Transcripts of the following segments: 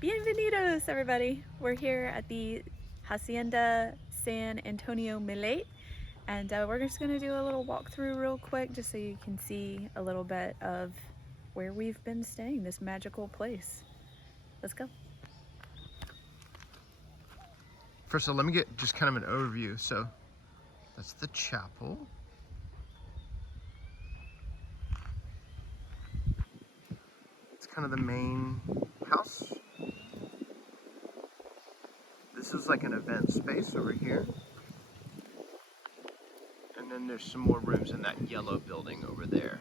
Bienvenidos, everybody. We're here at the Hacienda San Antonio Millet, and we're just going to do a little walkthrough real quick just so you can see a little bit of where we've been staying, this magical place. Let's go. First of all, let me get just kind of an overview. So that's the chapel. It's kind of the main house. This is like an event space over here. And then there's some more rooms in that yellow building over there.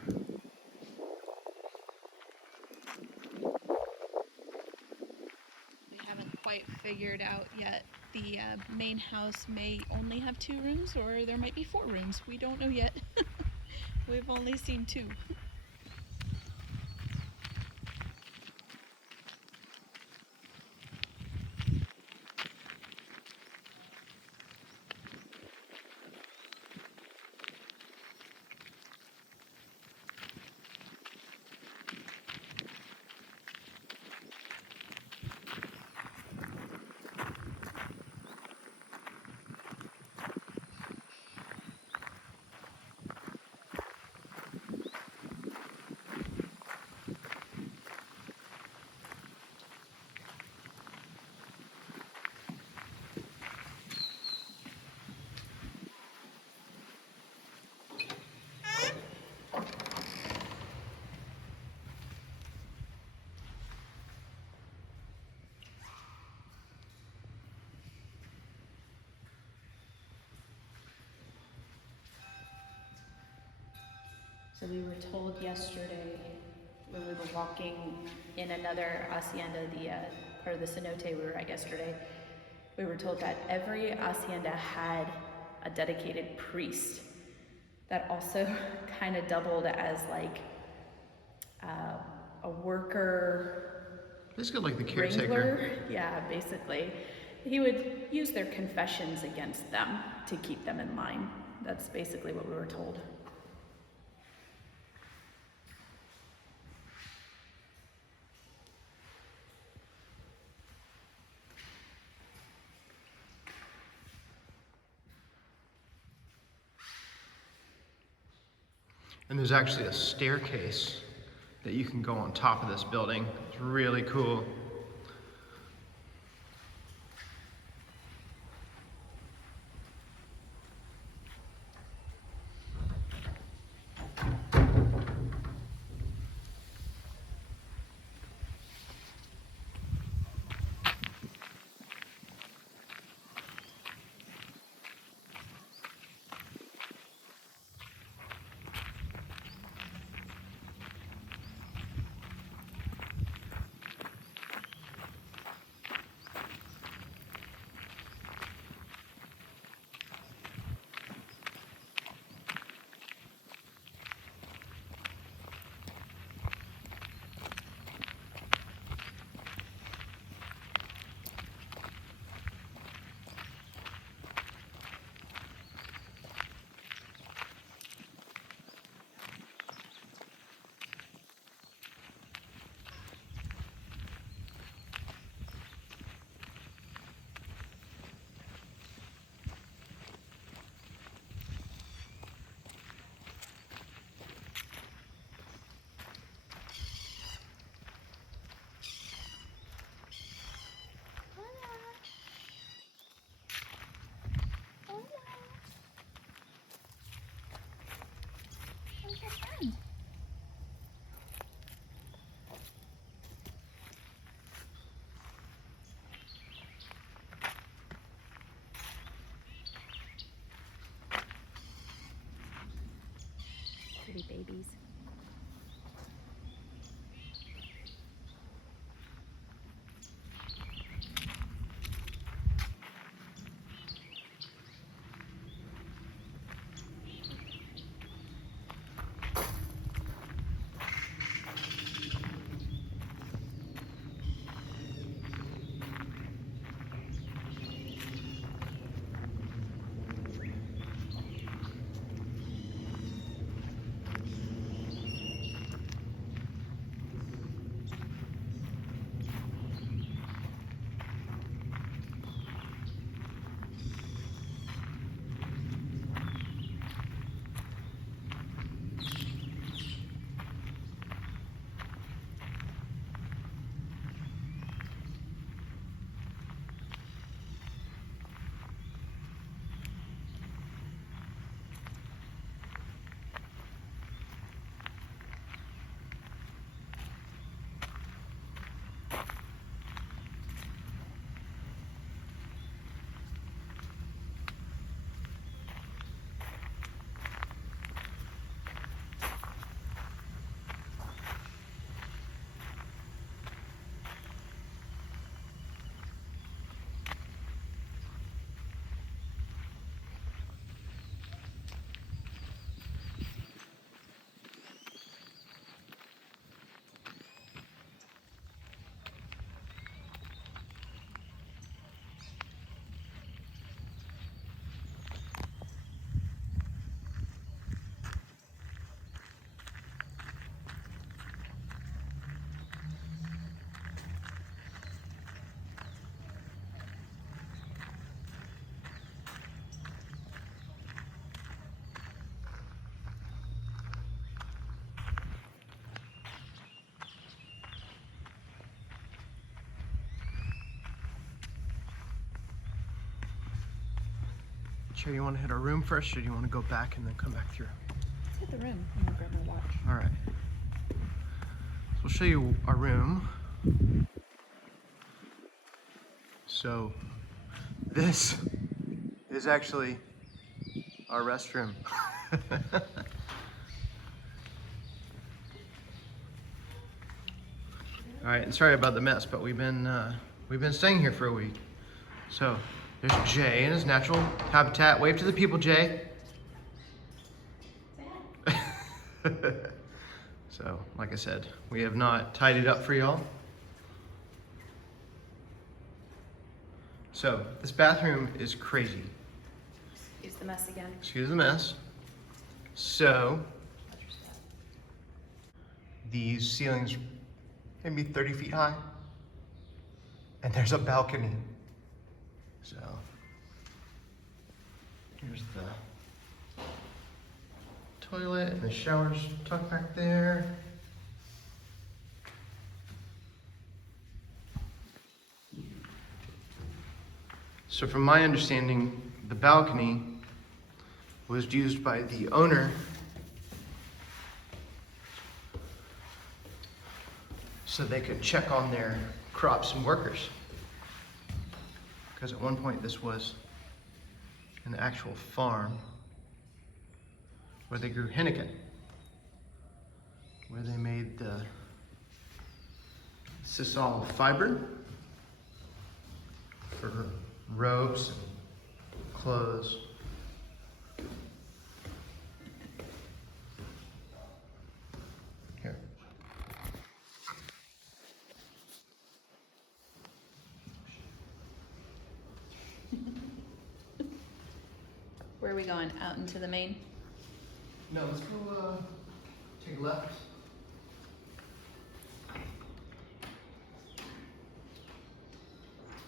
We haven't quite figured out yet. The main house may only have 2 rooms, or there might be 4 rooms. We don't know yet. We've only seen 2. So we were told yesterday when we were walking in another hacienda, the part of the cenote we were at yesterday, we were told that every hacienda had a dedicated priest that also kind of doubled as like a worker. Basically like the caretaker. Wrangler. Yeah, basically. He would use their confessions against them to keep them in line. That's basically what we were told. And there's actually a staircase that you can go on top of this building. It's really cool. Cherry, you want to hit our room first, or do you want to go back and then come back through? Let's hit the room. I'm gonna grab my watch. All right. So we'll show you our room. So this is actually our restroom. All right, and sorry about the mess, but we've been staying here for a week. So there's Jay in his natural habitat. Wave to the people, Jay. So, like I said, we have not tidied up for y'all. So this bathroom is crazy. Excuse the mess again. Excuse the mess. So these ceilings maybe 30 feet high, and there's a balcony. So here's the toilet, and the shower's tucked back there. So from my understanding, the balcony was used by the owner so they could check on their crops and workers. Because at one point this was an actual farm where they grew henequen, where they made the sisal fiber for robes and clothes. Here. Where are we going? Out into the main? No, let's go take a left.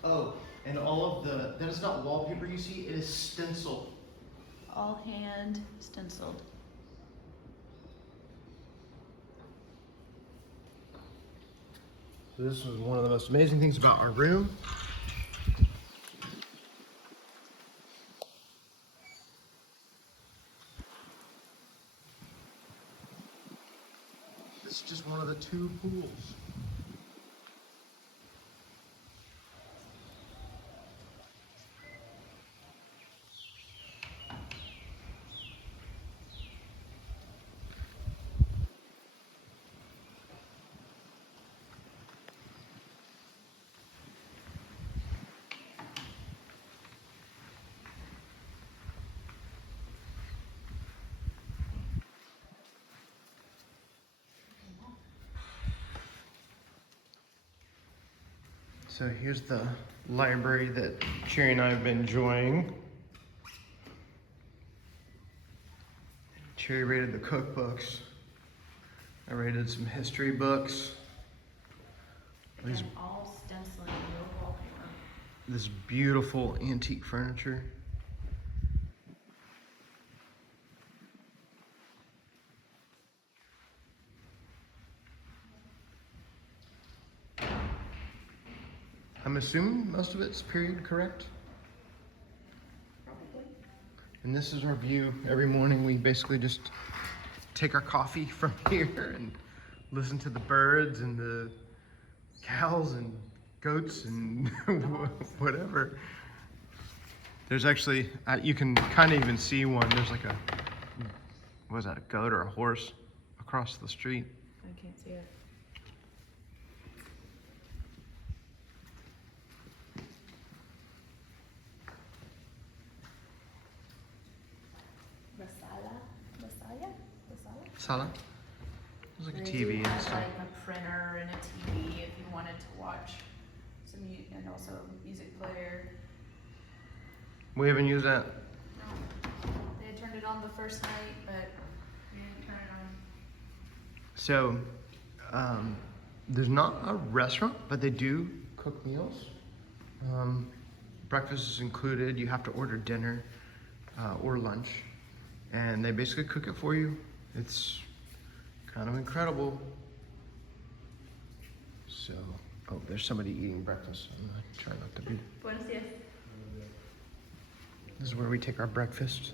Oh, and all of that is not wallpaper you see, it is stencil. All hand stenciled. So this was one of the most amazing things about our room. This is just one of the 2 pools. So here's the library that Cherry and I have been enjoying. Cherry rated the cookbooks. I rated some history books. And all stenciling, no wallpaper. This beautiful antique furniture. I'm assuming most of it's period correct. Probably. And this is our view. Every morning we basically just take our coffee from here and listen to the birds and the cows and goats and whatever. There's actually, you can kind of even see one. There's like a, what is that, a goat or a horse across the street. I can't see it. Sala? There's like a They TV do and have, stuff. like a printer and a TV if you wanted to watch some and also a music player. We haven't used that. No, they had turned it on the first night, but we didn't turn it on. So, there's not a restaurant, but they do cook meals. Breakfast is included. You have to order dinner or lunch, and they basically cook it for you. It's kind of incredible. So, oh, there's somebody eating breakfast. I'm gonna try not to be. Buenos dias. This is where we take our breakfast.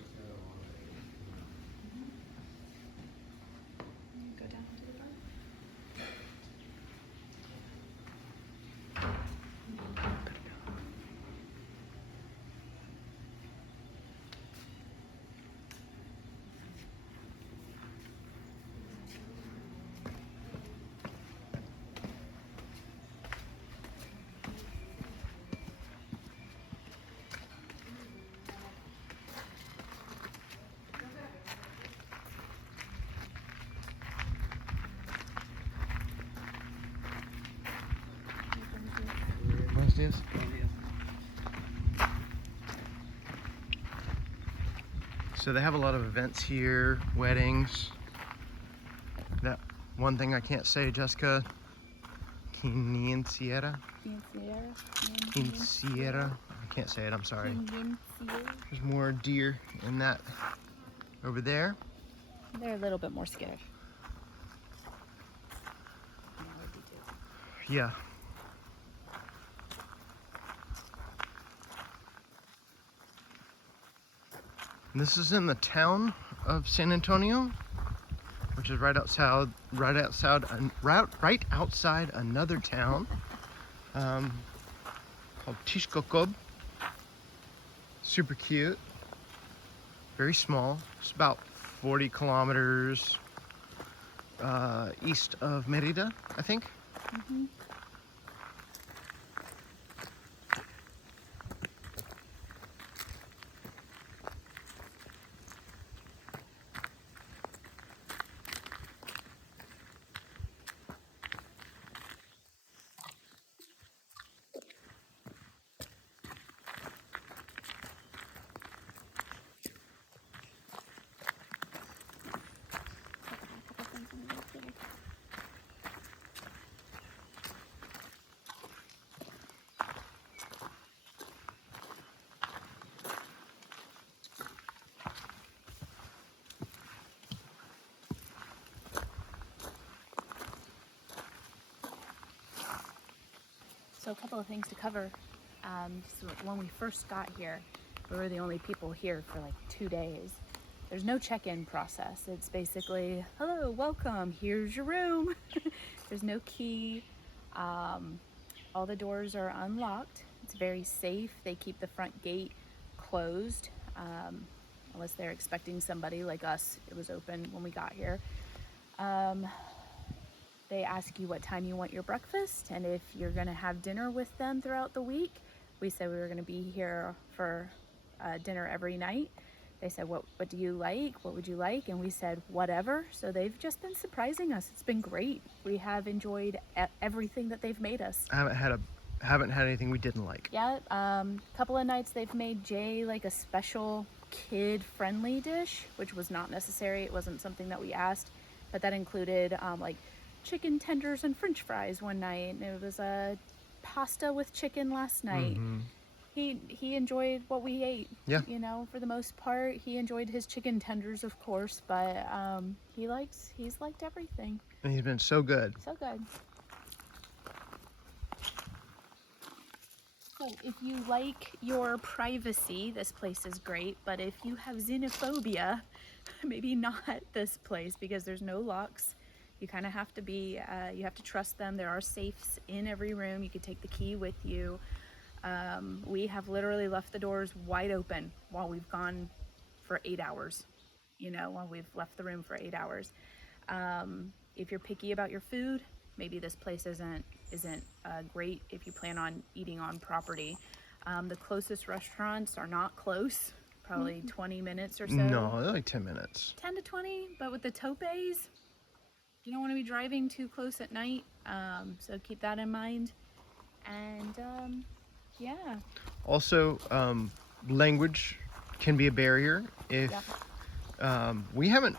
Go down to the bar. Buenos dias. So they have a lot of events here, weddings. That one thing I can't say, Jessica. Quinceañera. Quinceañera. I can't say it, I'm sorry. There's more deer in that over there. They're a little bit more scared. Yeah. And this is in the town of San Antonio, which is right outside another town called Tishkokob. Super cute, very small. It's about 40 kilometers east of Merida, I think. Mm-hmm. So a couple of things to cover. So when we first got here, we were the only people here for like 2 days. There's no check-in process. It's basically, hello, welcome, here's your room. There's no key. All the doors are unlocked. It's very safe. They keep the front gate closed unless they're expecting somebody like us. It was open when we got here. They ask you what time you want your breakfast and if you're gonna have dinner with them throughout the week. We said we were gonna be here for dinner every night. They said, what do you like? What would you like? And we said, whatever. So they've just been surprising us. It's been great. We have enjoyed everything that they've made us. I haven't had anything we didn't like. Yeah, couple of nights they've made Jay like a special kid-friendly dish, which was not necessary. It wasn't something that we asked, but that included like chicken tenders and french fries one night. And it was a pasta with chicken last night. Mm-hmm. He enjoyed what we ate. Yeah. You know, for the most part, he enjoyed his chicken tenders, of course, but he's liked everything. And he's been so good. So good. So if you like your privacy, this place is great, but if you have xenophobia, maybe not this place, because there's no locks. You kind of have to be, you have to trust them. There are safes in every room. You could take the key with you. We have literally left the doors wide open while we've gone for 8 hours, you know, while we've left the room for 8 hours. If you're picky about your food, maybe this place isn't great if you plan on eating on property. The closest restaurants are not close, probably 20 minutes or so. No, they're like 10 minutes. 10 to 20, but with the topes, you don't want to be driving too close at night, so keep that in mind. And yeah. Also, language can be a barrier. If we haven't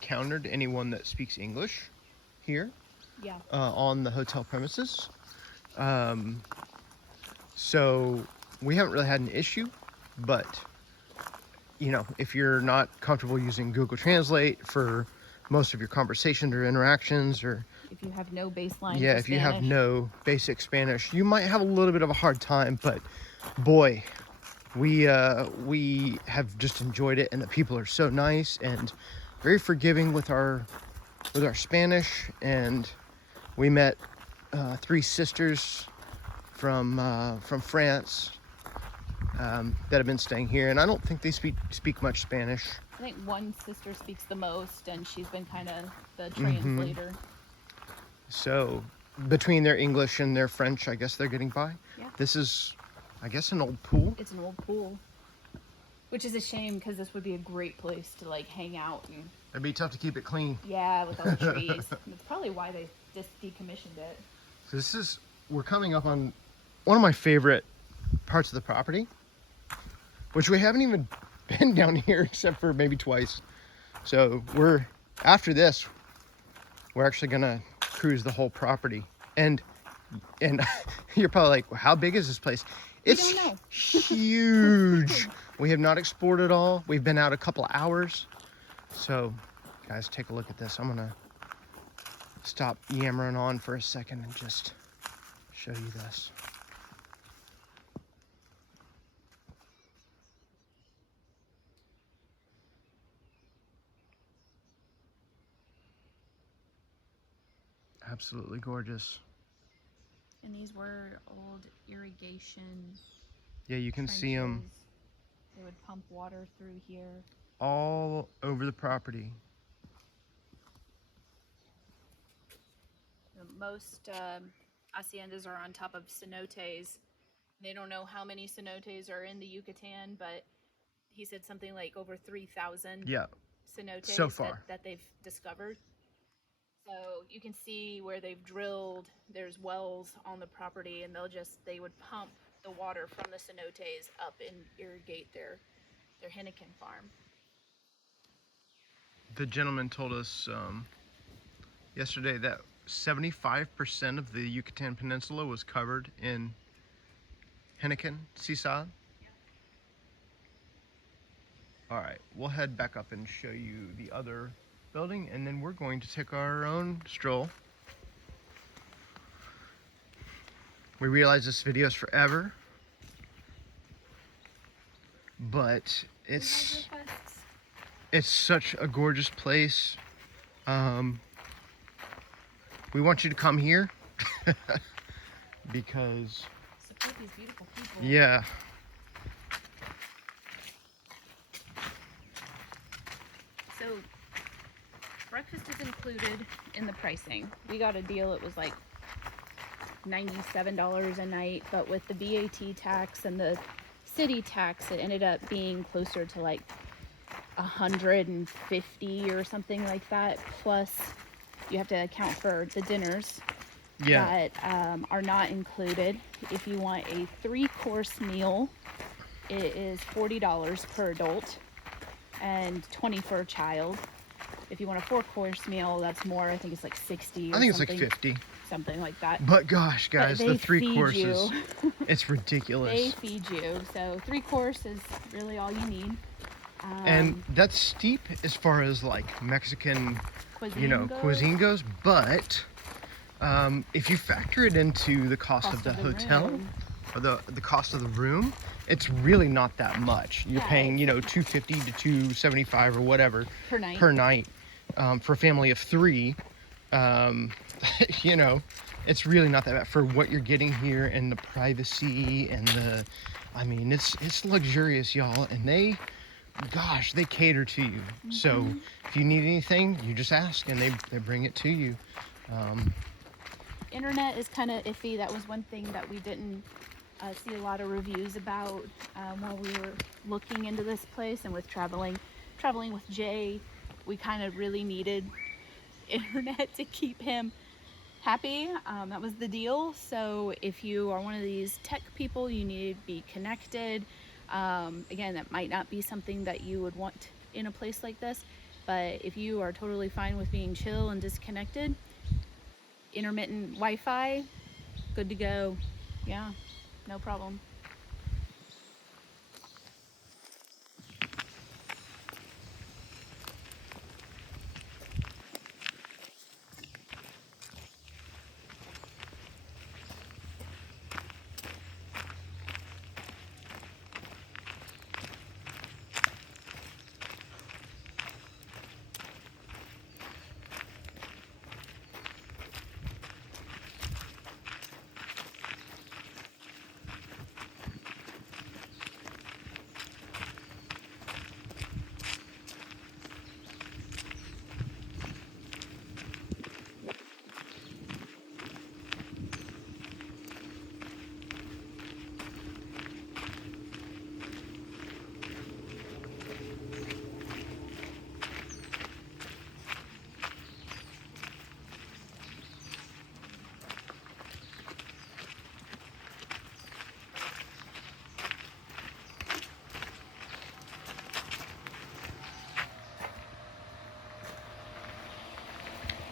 countered anyone that speaks English here. Yeah. On the hotel premises. So we haven't really had an issue, but you know, if you're not comfortable using Google Translate for most of your conversations or interactions, or if you have no baseline, if you have no basic Spanish, you might have a little bit of a hard time, but boy, we have just enjoyed it, and the people are so nice and very forgiving with our Spanish. And we met 3 sisters from France that have been staying here, and I don't think they speak much Spanish. I think one sister speaks the most, and she's been kind of the translator. So between their English and their French, I guess they're getting by. Yeah. This is, I guess, an old pool. It's an old pool, which is a shame because this would be a great place to like hang out. And It'd be tough to keep it clean. yeah, with all the trees. That's probably why they just decommissioned it. So we're coming up on one of my favorite parts of the property, which we haven't even been down here except for maybe twice. So after this, we're actually gonna cruise the whole property. And you're probably like, well, how big is this place? It's don't know. huge. We have not explored it all. We've been out a couple of hours. So guys, take a look at this. I'm gonna stop yammering on for a second and just show you this. Absolutely gorgeous. And these were old irrigation. Yeah, you can see them trenches. They would pump water through here. all over the property. Most haciendas are on top of cenotes. They don't know how many cenotes are in the Yucatan, but he said something like over 3,000 Yeah, cenotes so far. that they've discovered. So you can see where they've drilled. There's wells on the property, and they would pump the water from the cenotes up and irrigate their Henneken farm. The gentleman told us yesterday that 75% of the Yucatan Peninsula was covered in Henneken sisal. Yeah. All right, we'll head back up and show you the other building, and then we're going to take our own stroll. We realize this video is forever, but it's such a gorgeous place. We want you to come here because support these beautiful people. yeah. So breakfast is included in the pricing. We got a deal. It was like $97 a night, but with the VAT tax and the city tax, it ended up being closer to like 150 or something like that. Plus, you have to account for the dinners that are not included. If you want a 3-course meal, it is $40 per adult and $20 for a child. If you want a 4-course meal, that's more. I think it's like 60 or I think it's something, like 50. Something like that. But gosh, guys, But the 3 feed courses, you. it's ridiculous. They feed you. So 3-course is really all you need. And that's steep as far as like Mexican, cuisine goes. But if you factor it into the cost of the hotel or the cost of the room, it's really not that much. You're paying, $250 to $275 or whatever per night. For a family of 3. It's really not that bad for what you're getting here and the privacy and it's luxurious, y'all. And they cater to you. Mm-hmm. So if you need anything, you just ask and they bring it to you. Internet is kind of iffy. That was one thing that we didn't see a lot of reviews about while we were looking into this place. And with traveling with Jay, we kind of really needed internet to keep him happy. That was the deal. So if you are one of these tech people, you need to be connected. Again, that might not be something that you would want in a place like this, but if you are totally fine with being chill and disconnected, intermittent Wi-Fi, good to go. Yeah, no problem.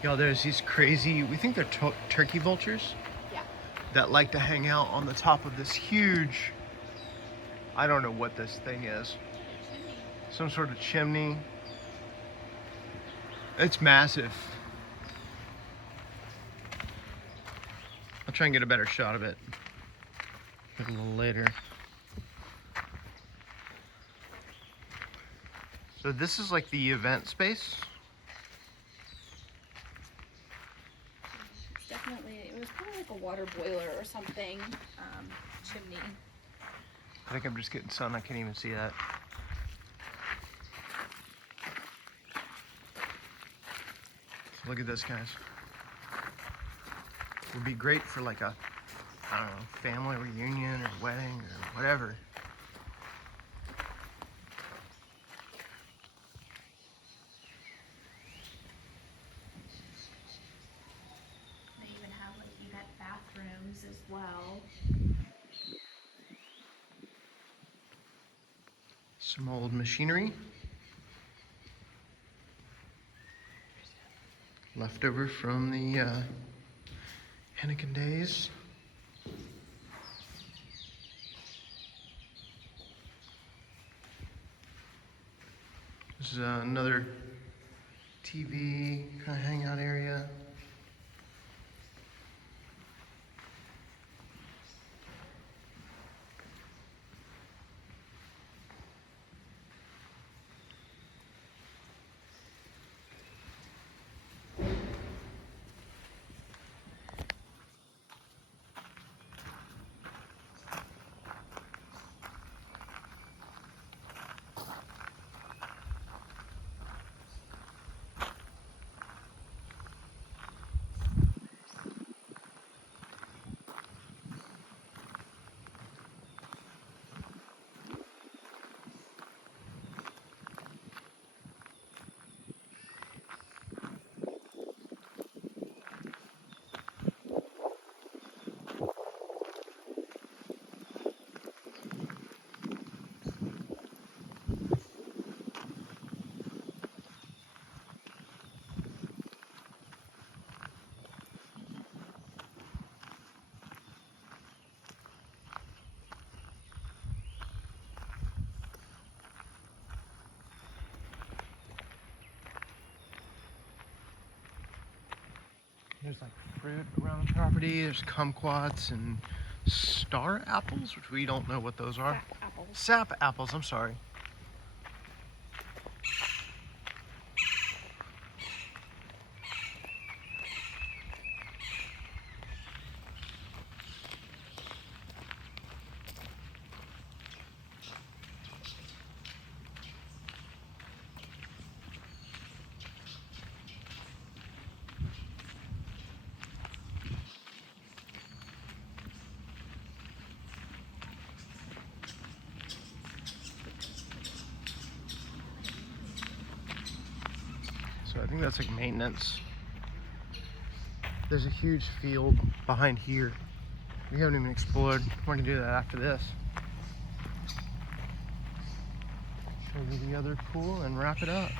Y'all, there's these crazy, we think they're turkey vultures Yeah. that like to hang out on the top of this huge, I don't know what this thing is. Some sort of chimney. It's massive. I'll try and get a better shot of it a little later. So this is like the event space. It's definitely, it was probably like a water boiler or something. Chimney. I think I'm just getting sun. I can't even see that. So look at this, guys. Would be great for like a, I don't know, family reunion or wedding or whatever. They even have like event bathrooms as well. Some old machinery. Leftover from the Henneken days. This is another TV kind of hangout area. There's like fruit around the property. There's kumquats and star apples, which we don't know what those are. Sap apples. Sap apples, I'm sorry. So I think that's like maintenance. There's a huge field behind here. We haven't even explored. We're gonna do that after this. Show you the other pool and wrap it up.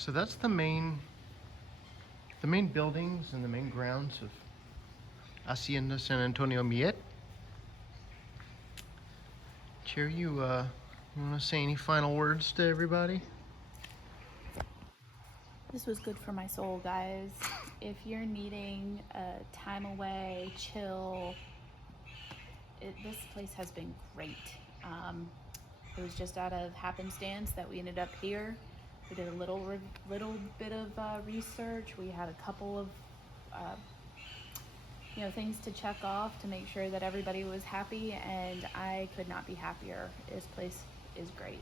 So that's the main buildings and the main grounds of Hacienda San Antonio Millet. Cherry, you want to say any final words to everybody? This was good for my soul, guys. If you're needing a time away, chill, this place has been great. It was just out of happenstance that we ended up here. We did a little bit of research. We had a couple of things to check off to make sure that everybody was happy, and I could not be happier. This place is great.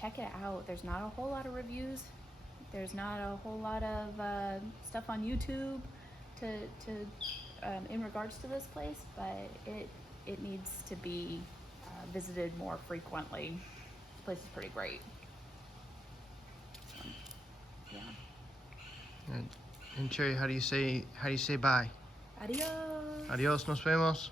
Check it out. There's not a whole lot of reviews. There's not a whole lot of stuff on YouTube in regards to this place, but it needs to be visited more frequently. This place is pretty great. So, yeah. And Cherry, how do you say bye? Adios. Adios, nos vemos.